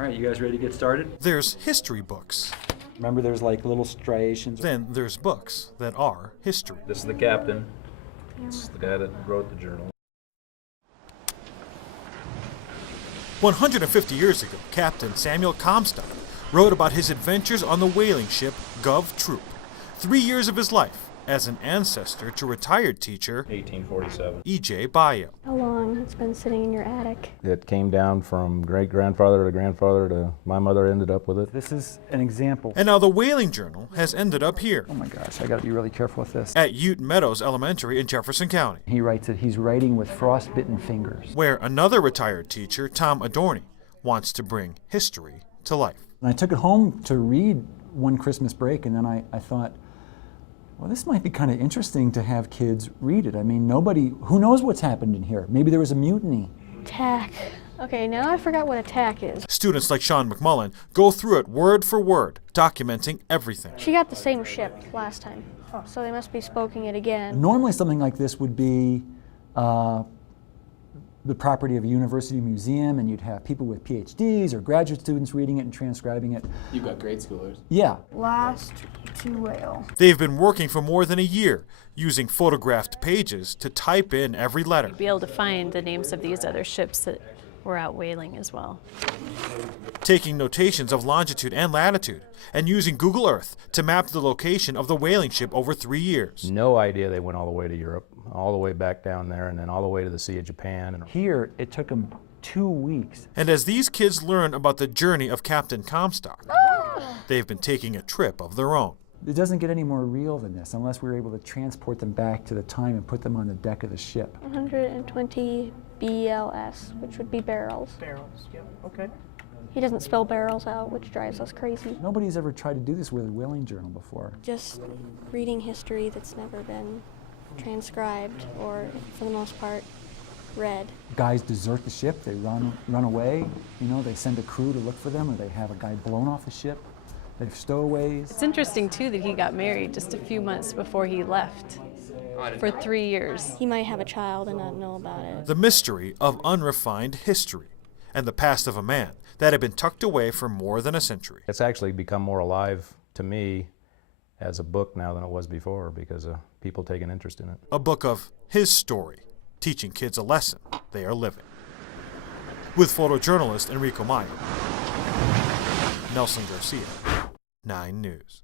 All right, you guys ready to get started? There's history books. Remember, there's like little striations. Then there's books that are history. This is the captain. This is the guy that wrote the journal. 150 years ago, Captain Samuel Comstock wrote about his adventures on the whaling ship Gov Troop. 3 years of his life as an ancestor to retired teacher 1847. E.J. Bayo. How long it's been sitting in your attic? It came down from great-grandfather to grandfather to my mother ended up with it. This is an example. And now the Whaling Journal has ended up here Oh my gosh, I gotta be really careful with this. at Ute Meadows Elementary in Jefferson County, He writes that he's writing with frostbitten fingers. where another retired teacher, Tom Adorney, wants to bring history to life. And I took it home to read one Christmas break, and then I thought, well, this might be kind of interesting to have kids read it. I mean, who knows what's happened in here? Maybe there was a mutiny. Tack. Okay, now I forgot what a tack is. Students like Sean McMullen go through it word for word, documenting everything. She got the same ship last time, so they must be spoking it again. Normally something like this would be the property of a university museum, and you'd have people with PhDs or graduate students reading it and transcribing it. You've got grade schoolers. Yeah. Last to whale. They've been working for more than a year, using photographed pages to type in every letter. Be able to find the names of these other ships that were out whaling as well. Taking notations of longitude and latitude, and using Google Earth to map the location of the whaling ship over 3 years. No idea they went all the way to Europe, all the way back down there, and then all the way to the Sea of Japan. And Here, it took them 2 weeks. And as these kids learn about the journey of Captain Comstock, they've been taking a trip of their own. It doesn't get any more real than this unless we're able to transport them back to the time and put them on the deck of the ship. 120 BLS, which would be barrels. Barrels, yep, okay. He doesn't spell barrels out, which drives us crazy. Nobody's ever tried to do this with a whaling journal before. Just reading history that's never been transcribed or, for the most part, read. Guys desert the ship, they run away, they send a crew to look for them, or they have a guy blown off the ship. They have stowaways. It's interesting, too, that he got married just a few months before he left for 3 years. He might have a child and not know about it. The mystery of unrefined history, and the past of a man that had been tucked away for more than a century. it's actually become more alive to me as a book now than it was before because of people taking interest in it. A book of his story, teaching kids a lesson they are living. With photojournalist Enrico Maio, Nelson Garcia, 9 News.